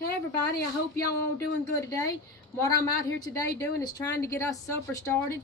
Hey everybody, I hope y'all all doing good today. What I'm out here today doing is trying to get us supper started.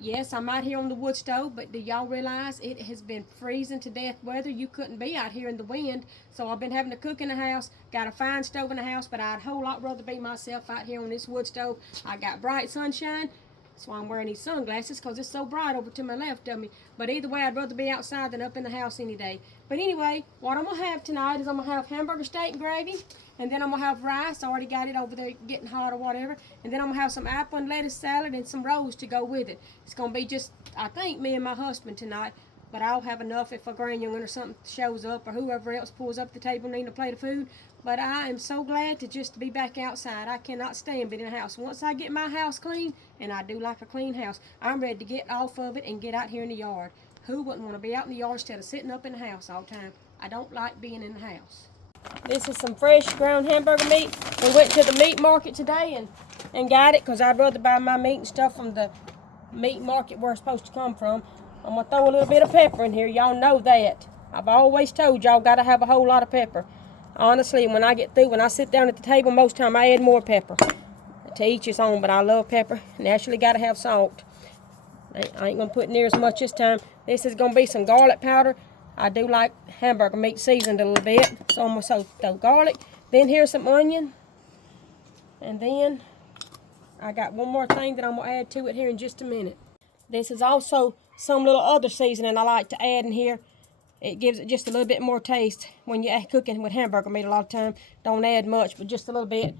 Yes, I'm out here on the wood stove, but do y'all realize it has been freezing to death weather? You couldn't be out here in the wind, so I've been having to cook in the house. Got a fine stove in the house, but I'd a whole lot rather be myself out here on this wood stove. I got bright sunshine. That's why I'm wearing these sunglasses, because it's so bright over to my left of me. But either way, I'd rather be outside than up in the house any day. But anyway, what I'm going to have tonight is I'm going to have hamburger steak and gravy. And then I'm going to have rice. I already got it over there getting hot or whatever. And then I'm going to have some apple and lettuce salad and some rolls to go with it. It's going to be just, I think, me and my husband tonight. But I'll have enough if a grandyoungin or something shows up or whoever else pulls up the table needing a plate of food. But I am so glad to just be back outside. I cannot stand being in the house. Once I get my house clean, and I do like a clean house, I'm ready to get off of it and get out here in the yard. Who wouldn't want to be out in the yard instead of sitting up in the house all the time? I don't like being in the house. This is some fresh ground hamburger meat. We went to the meat market today and got it because I'd rather buy my meat and stuff from the meat market where it's supposed to come from. I'm going to throw a little bit of pepper in here. Y'all know that. I've always told y'all got to have a whole lot of pepper. Honestly, when I get through, when I sit down at the table, most of the time I add more pepper. To each his own, but I love pepper. Naturally got to have salt. I ain't going to put near as much this time. This is going to be some garlic powder. I do like hamburger meat seasoned a little bit, so I'm going to throw garlic. Then here's some onion. And then I got one more thing that I'm going to add to it here in just a minute. This is also some little other seasoning I like to add in here. It gives it just a little bit more taste when you're cooking with hamburger meat a lot of time. Don't add much, but just a little bit.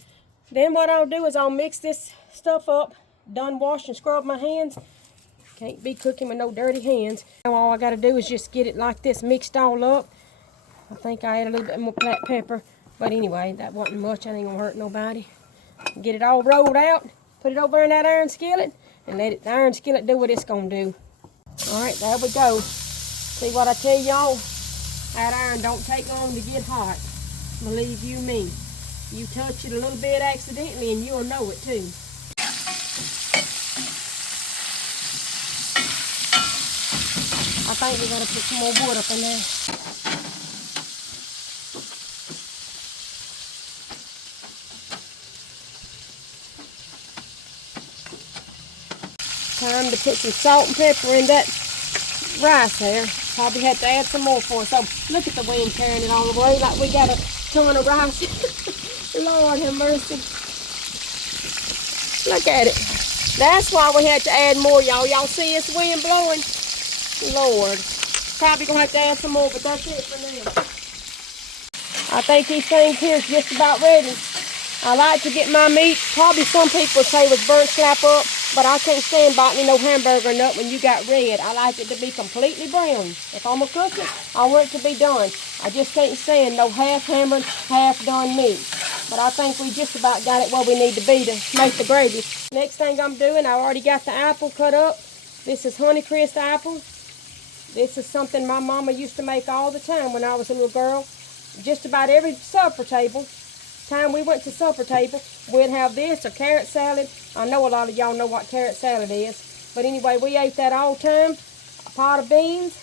Then what I'll do is I'll mix this stuff up. Done washed and scrubbed my hands. Can't be cooking with no dirty hands. Now all I got to do is just get it like this mixed all up. I think I add a little bit more black pepper. But anyway, that wasn't much. I ain't going to hurt nobody. Get it all rolled out. Put it over in that iron skillet. And let the iron skillet do what it's going to do. Alright, there we go. See what I tell y'all? That iron don't take long to get hot. Believe you me. You touch it a little bit accidentally and you'll know it too. I think we gotta put some more wood up in there. Time to put some salt and pepper in that rice there. Probably had to add some more for it. So look at the wind carrying it all the way like we got a ton of rice. Lord have mercy. Look at it. That's why we had to add more, y'all. Y'all see this wind blowing? Lord. Probably gonna have to add some more, but that's it for now. I think these things here is just about ready. I like to get my meat, probably some people say was burnt slap up, but I can't stand biting no hamburger nut when you got red. I like it to be completely brown. If I'm gonna cook it, I want it to be done. I just can't stand no half hammered, half done meat. But I think we just about got it where we need to be to make the gravy. Next thing I'm doing, I already got the apple cut up. This is Honeycrisp apple. This is something my mama used to make all the time when I was a little girl. Just about every supper table. Time we went to supper table, we'd have this or carrot salad. I know a lot of y'all know what carrot salad is. But anyway, we ate that all the time. A pot of beans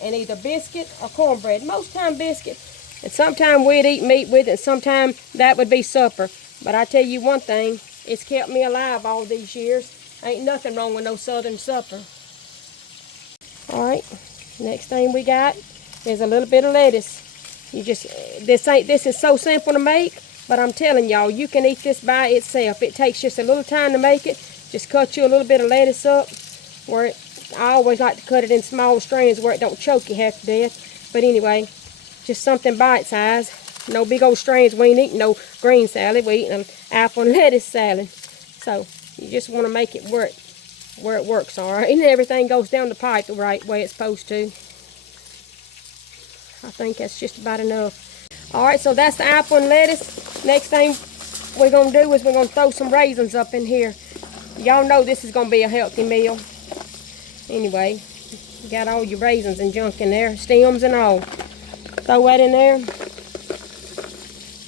and either biscuit or cornbread. Most time biscuit. And sometimes we'd eat meat with it, and sometimes that would be supper. But I tell you one thing, it's kept me alive all these years. Ain't nothing wrong with no southern supper. Alright, next thing we got is a little bit of lettuce. This is so simple to make, but I'm telling y'all, you can eat this by itself. It takes just a little time to make it. Just cut you a little bit of lettuce up. I always like to cut it in small strands where it don't choke you half to death. But anyway, just something bite-sized. No big old strands. We ain't eating no green salad. We eating an apple and lettuce salad. So you just want to make it where it works, all right? And everything goes down the pipe the right way it's supposed to. I think that's just about enough. All right, so that's the apple and lettuce. Next thing we're going to do is we're going to throw some raisins up in here. Y'all know this is going to be a healthy meal. Anyway, you got all your raisins and junk in there, stems and all. Throw that in there.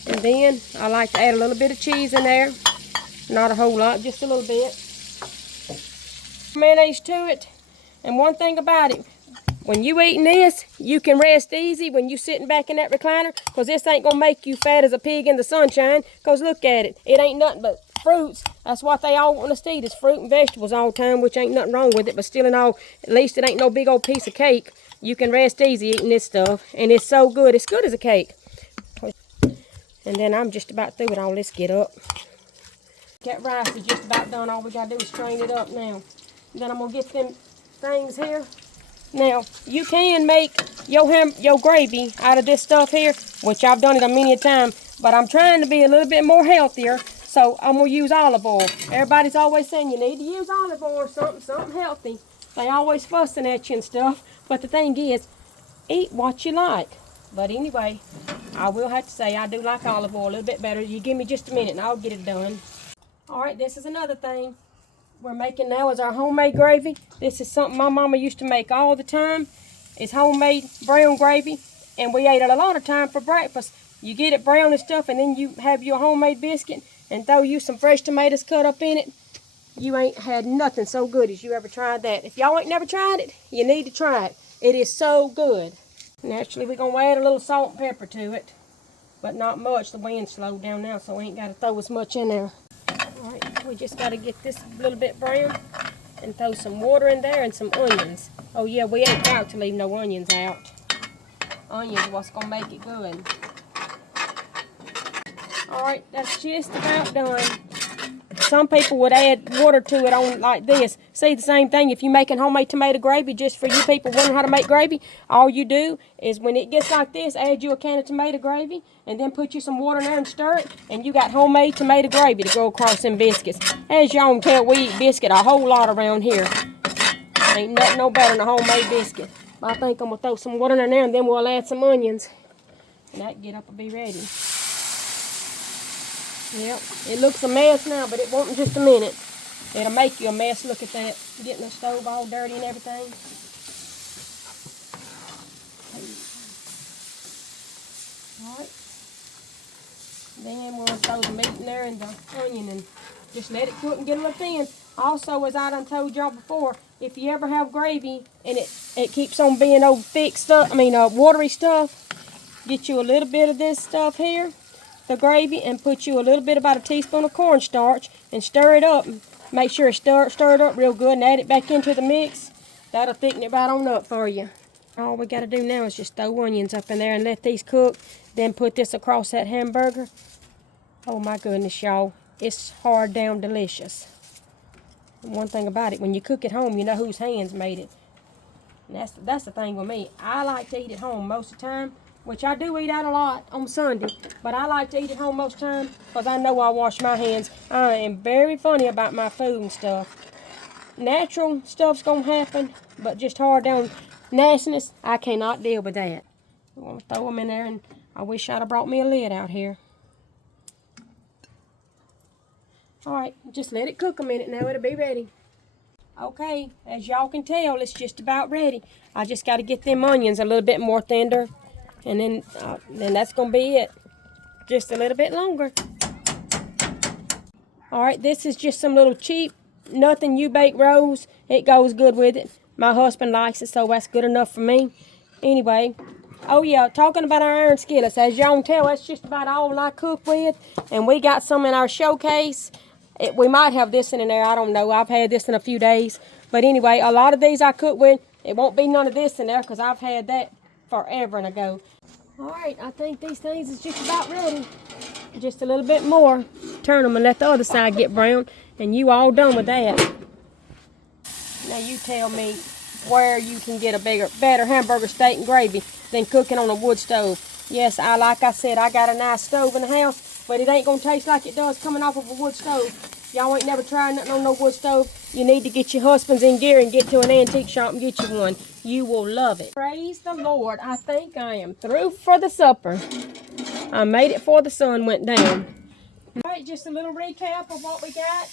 And then I like to add a little bit of cheese in there. Not a whole lot, just a little bit. Mayonnaise to it. And one thing about it, when you eating this, you can rest easy when you sitting back in that recliner, because this ain't gonna make you fat as a pig in the sunshine, because look at it. It ain't nothing but fruits. That's what they all want us to eat, is fruit and vegetables all the time, which ain't nothing wrong with it, but still in all, at least it ain't no big old piece of cake. You can rest easy eating this stuff, and it's so good. It's good as a cake. And then I'm just about through with all this. Get up. That rice is just about done. All we gotta do is strain it up now. And then I'm gonna get them things here. Now, you can make your gravy out of this stuff here, which I've done it a many a time, but I'm trying to be a little bit more healthier, so I'm gonna use olive oil. Everybody's always saying you need to use olive oil or something healthy. They always fussing at you and stuff, but the thing is, eat what you like. But anyway, I will have to say I do like olive oil a little bit better. You give me just a minute and I'll get it done. Alright, this is another thing we're making now is our homemade gravy. This is something my mama used to make all the time. It's homemade brown gravy, and we ate it a lot of time for breakfast. You get it brown and stuff, and then you have your homemade biscuit and throw you some fresh tomatoes cut up in it. You ain't had nothing so good as you ever tried that. If y'all ain't never tried it, you need to try it. It is so good. Naturally, we're going to add a little salt and pepper to it, but not much. The wind's slowed down now, so we ain't got to throw as much in there. Alright, we just got to get this a little bit brown and throw some water in there and some onions. Oh yeah, we ain't about to leave no onions out. Onions are what's going to make it good. Alright, that's just about done. Some people would add water to it on like this. See, the same thing, if you're making homemade tomato gravy, just for you people wondering how to make gravy, all you do is when it gets like this, add you a can of tomato gravy, and then put you some water in there and stir it, and you got homemade tomato gravy to go across them biscuits. As y'all can tell, we eat biscuit a whole lot around here. Ain't nothing no better than a homemade biscuit. But I think I'm going to throw some water in there, and then we'll add some onions. And that get up and be ready. Yep, it looks a mess now, but it won't in just a minute. It'll make you a mess. Look at that, getting the stove all dirty and everything. Alright. Then we'll throw the meat in there and the onion and just let it cook and get a little thin. Also, as I done told y'all before, if you ever have gravy and it keeps on being old thick stuff, watery stuff, get you a little bit of this stuff here, the gravy, and put you a little bit, about a teaspoon of cornstarch, and stir it up. Make sure it's stirred up real good and add it back into the mix. That'll thicken it right on up for you. All we got to do now is just throw onions up in there and let these cook. Then put this across that hamburger. Oh my goodness, y'all. It's hard down delicious. And one thing about it, when you cook at home, you know whose hands made it. And that's the thing with me. I like to eat at home most of the time, which I do eat out a lot on Sunday, but I like to eat at home most of the time because I know I wash my hands. I am very funny about my food and stuff. Natural stuff's going to happen, but just hard down nastiness, I cannot deal with that. I'm going to throw them in there, and I wish I'd have brought me a lid out here. Alright, just let it cook a minute now. It'll be ready. Okay, as y'all can tell, it's just about ready. I just got to get them onions a little bit more tender. And then that's going to be it. Just a little bit longer. Alright, this is just some little cheap, nothing you bake rolls. It goes good with it. My husband likes it, so that's good enough for me. Anyway, oh yeah, talking about our iron skillets. As y'all can tell, that's just about all I cook with. And we got some in our showcase. We might have this in there, I don't know. I've had this in a few days. But anyway, a lot of these I cook with. It won't be none of this in there because I've had that forever ago. Alright, I think these things is just about ready. Just a little bit more. Turn them and let the other side get brown. And you all done with that. Now you tell me where you can get a better hamburger steak and gravy than cooking on a wood stove. Yes, like I said, I got a nice stove in the house, but it ain't going to taste like it does coming off of a wood stove. Y'all ain't never tried nothing on no wood stove. You need to get your husbands in gear and get to an antique shop and get you one. You will love it. Praise the Lord. I think I am through for the supper. I made it before the sun went down. Alright, just a little recap of what we got.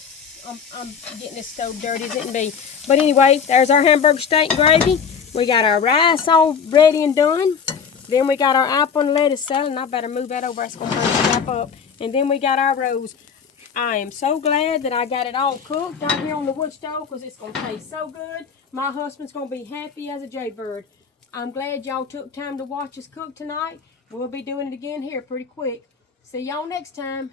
I'm getting this stove dirty as it can be. But anyway, there's our hamburger steak and gravy. We got our rice all ready and done. Then we got our apple and lettuce salad. And I better move that over. It's going to burn the wrap up. And then we got our rolls. I am so glad that I got it all cooked out here on the wood stove because it's going to taste so good. My husband's going to be happy as a jaybird. I'm glad y'all took time to watch us cook tonight. We'll be doing it again here pretty quick. See y'all next time.